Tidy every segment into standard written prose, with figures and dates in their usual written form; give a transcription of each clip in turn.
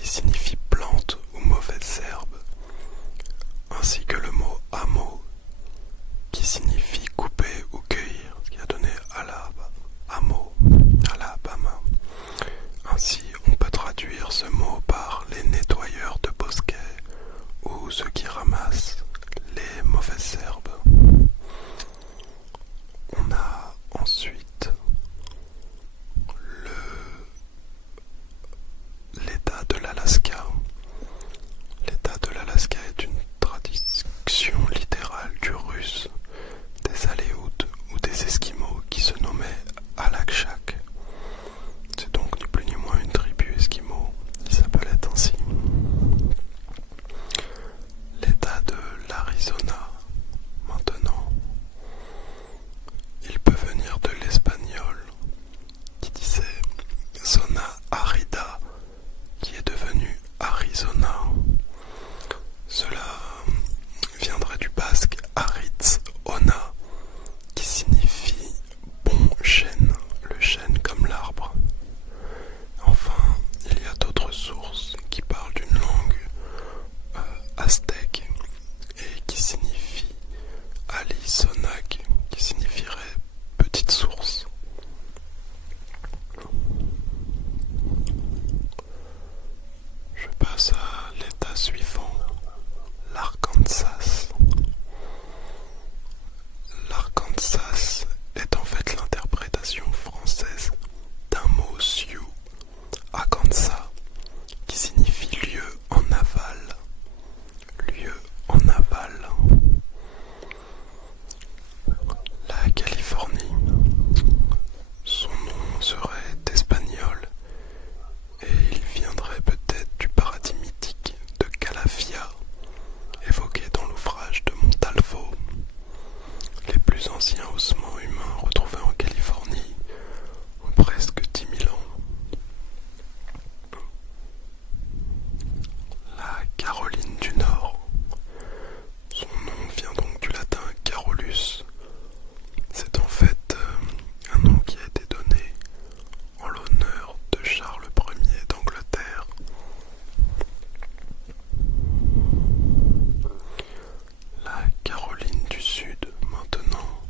qui signifie plante ou mauvaise herbe, ainsi que le mot hameau qui signifie couper ou cueillir, ce qui a donné hameau, Alabama. Ainsi, on peut traduire ce mot par les nettoyeurs de bosquets ou ceux qui ramassent les mauvaises herbes. On a ensuite l'État de l'Alaska. L'État de l'Alaska est une traduction littérale du russe des Aléoutes ou des Esquimaux qui se nommaient Alakshak. C'est donc ni plus ni moins une tribu esquimau qui s'appelait ainsi. L'État de l'Arizona, maintenant, il peut venir de l'espagnol qui disait zona arida, qui est devenu Arizona. Cela viendrait du basque Aritz Ona, qui signifie bon chêne, le chêne comme l'arbre. Enfin, il y a d'autres sources qui parlent d'une langue aztèque et qui signifie Alisonac, qui signifierait petite source. Je passe à l'état suivant, l'Arkansas. L'Arkansas est en fait l'interprétation française d'un mot sioux, Arkansas, qui signifie lieu en aval. Lieu en aval. La Californie, son nom serait espagnol et il viendrait peut-être du paradis mythique de Calafia, évoqué dans l'ouvrage de Montalvo. Les plus anciens ossements humains retrouvés en Californie ont presque 10 000 ans. La Caroline du Nord. Son nom vient donc du latin Carolus. C'est en fait un nom qui a été donné en l'honneur de Charles Ier d'Angleterre. La Caroline du Sud, maintenant.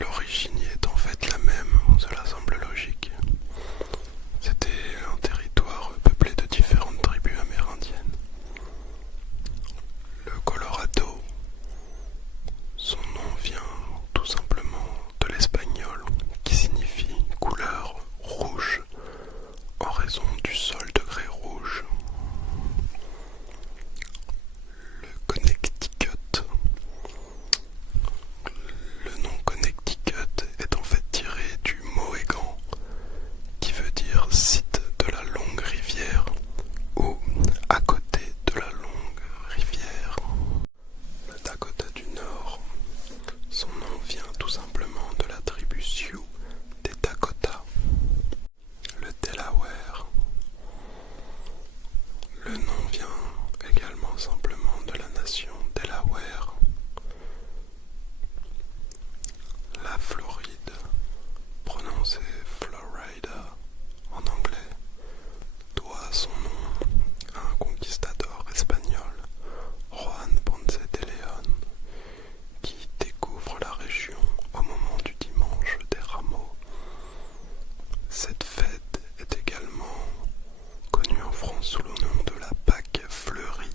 L'origine y est en fait la même, cela semble logique. C'était un territoire peuplé de différentes tribus amérindiennes. Le Colorado, son nom vient tout simplement de l'espagnol qui signifie couleur rouge en raison du sol de grès rouge. Le Connecticut. Le nom Connecticut est en fait tiré du Mohégan qui veut dire site de la longue rivière ou à côté de la longue rivière. Le Dakota du Nord, son nom vient tout simplement de la tribu Sioux des Dakota. Le Delaware, le nom vient également simplement de la nation Delaware. La Floride, prononcée Florida en anglais, doit son nom à un conquistador espagnol, Juan Ponce de León, qui découvre la région au moment du dimanche des rameaux. Cette fête est également connue en France sous le nom de la Pâque fleurie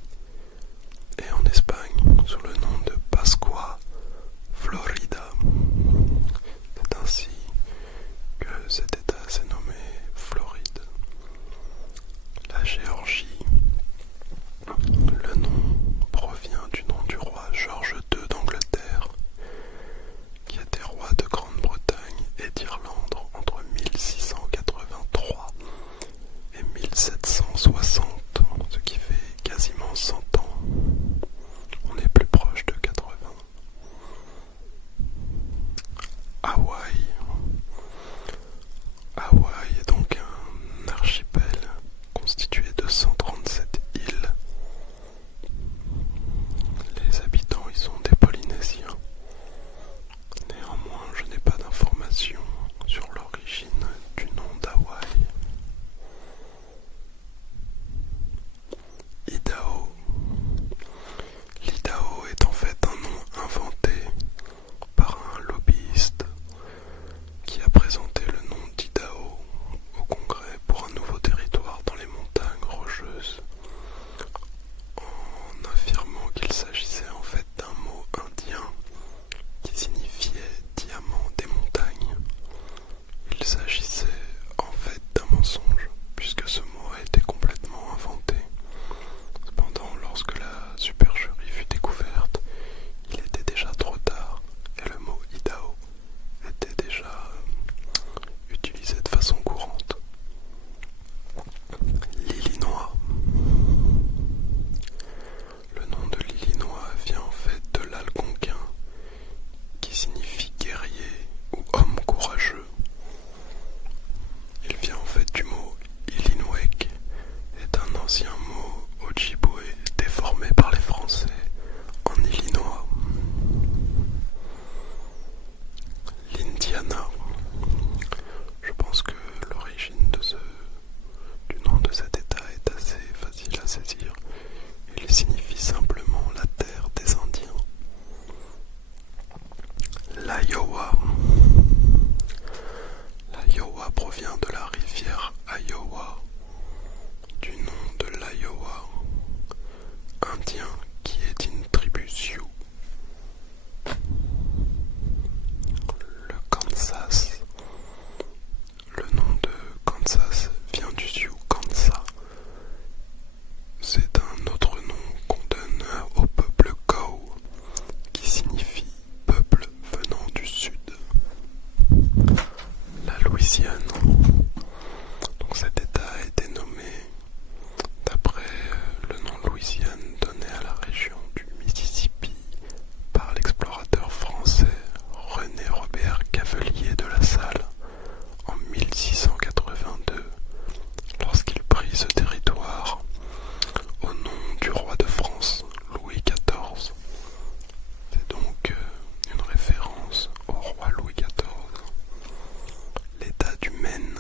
et en Espagne sous le nom de Pascua Florida. C'est ainsi que cet état s'est nommé Floride. La Géorgie, le nom provient du nom du roi George II d'Angleterre, qui était roi de Grande-Bretagne et d'Irlande entre 1683 et 1760, ce qui fait quasiment 100 ans. On est plus proche de 80. Hawaï. Hawaï est donc un archipel constitué de 130 la saisir. Il signifie simplement la terre des Indiens. L'Iowa. L'Iowa provient de la rivière Iowa, du nom de l'Iowa indien qui est une tribu Sioux. Le Kansas. Le nom de Kansas vient du Sioux Kansas. C'est un autre nom qu'on donne au peuple Cow, qui signifie peuple venant du sud. La Louisiane. Donc cet état a été nommé d'après le nom Louisiane donné à la région du Mississippi par l'explorateur français René Robert Cavelier de La Salle en 1682 lorsqu'il prit ce territoire au nom du roi de France Louis XIV. C'est donc une référence au roi Louis XIV. L'état du Maine.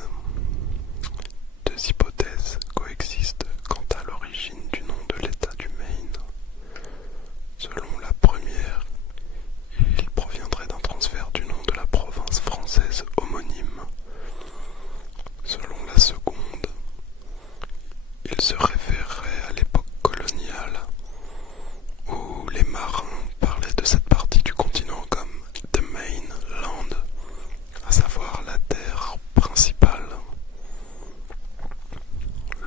Deux hypothèses coexistent quant à l'origine du nom de l'état du Maine. Selon la première, il proviendrait d'un transfert du nom de la province française homonyme. Selon la seconde, il se référerait à l'époque coloniale où les marins parlaient de cette partie du continent comme the mainland, à savoir la terre principale.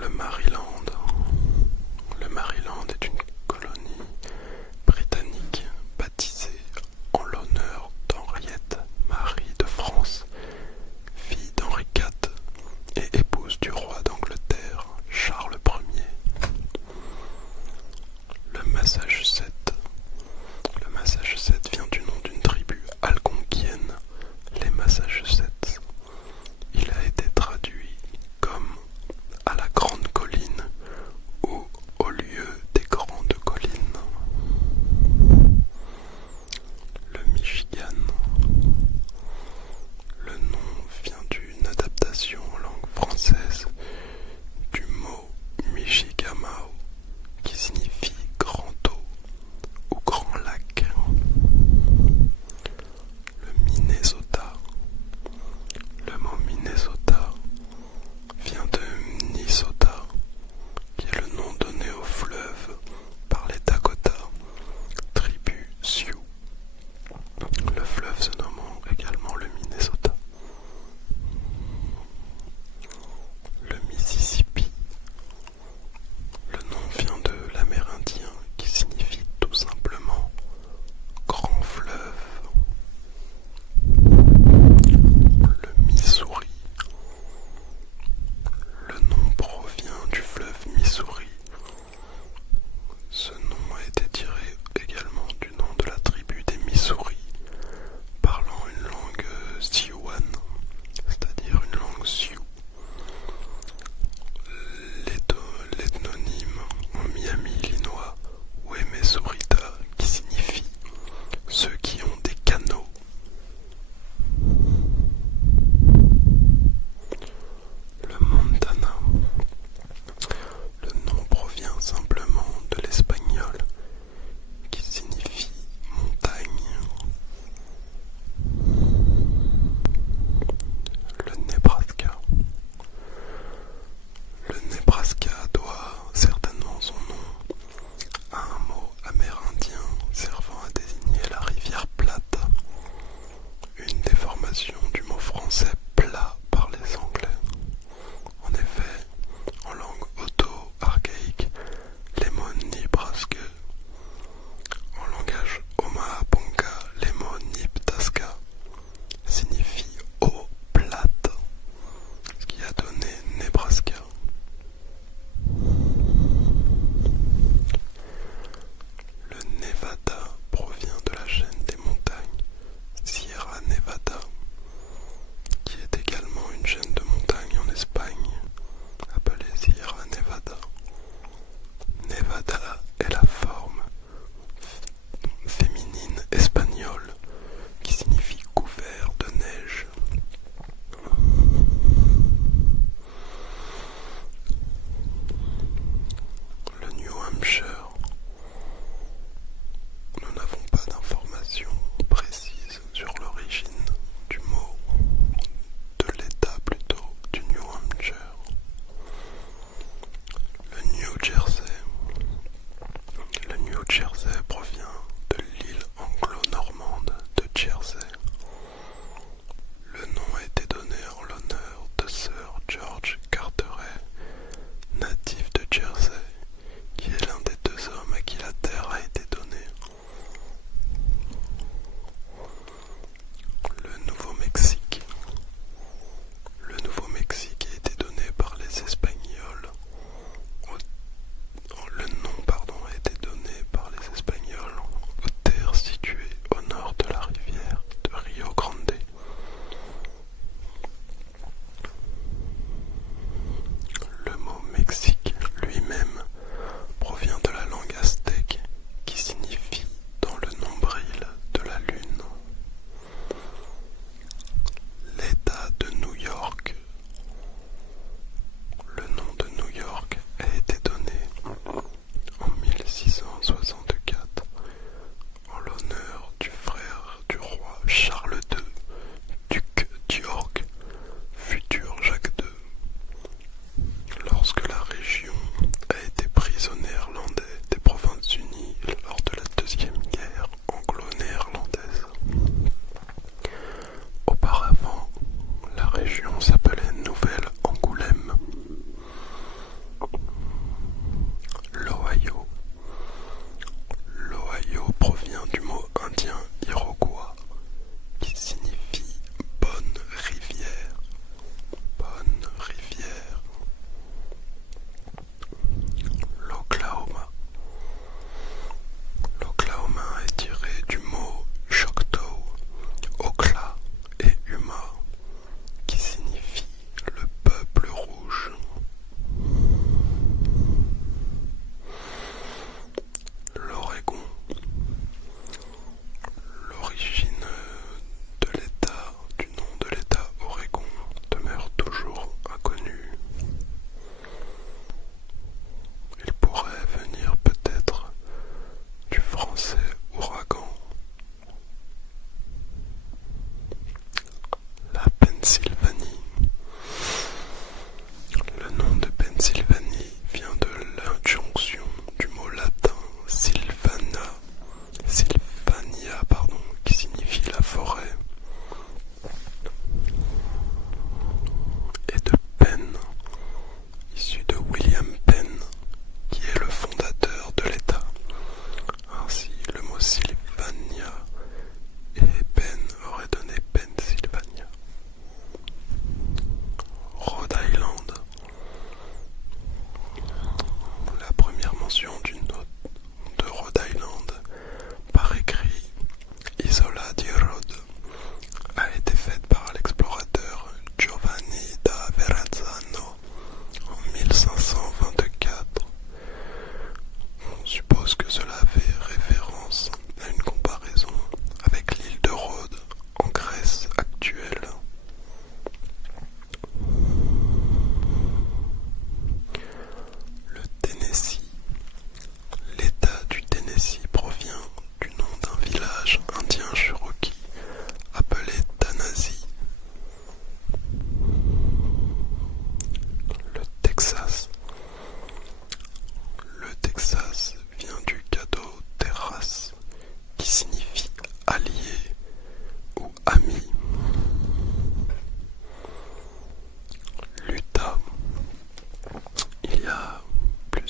Le Maryland. Le Maryland est une colonie britannique baptisée en l'honneur d'Henriette Marie de France, fille d'Henri IV et épouse du roi d'Angleterre Charles Ier. Le Massachusetts. Le Massachusetts vient du nom d'une tribu algonquienne, les Massachusetts. Il a été traduit comme à la grande colline ou au lieu des grandes collines. Le Michigan. Le nom vient d'une adaptation en langue française du mot Michigamau qui signifie grand eau ou grand lac. Le Minnesota. Le mot Minnesota vient de Minnesota, qui est le nom donné au fleuve par les Dakota, tribu Sioux. Le fleuve se nommant également le Minnesota. Le Mississippi. Le nom vient de l'amérindien qui signifie tout simplement grand fleuve. Le Missouri. Le nom provient du fleuve Missouri. Ce nom a été tiré également du nom de la tribu des Missouri, parlant une langue siouane, c'est-à-dire une langue sioux. L'ethnonyme en Miami, Illinois, Wemessurita, qui signifie ceux qui ont des canaux. Le Montana. Le nom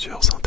plusieurs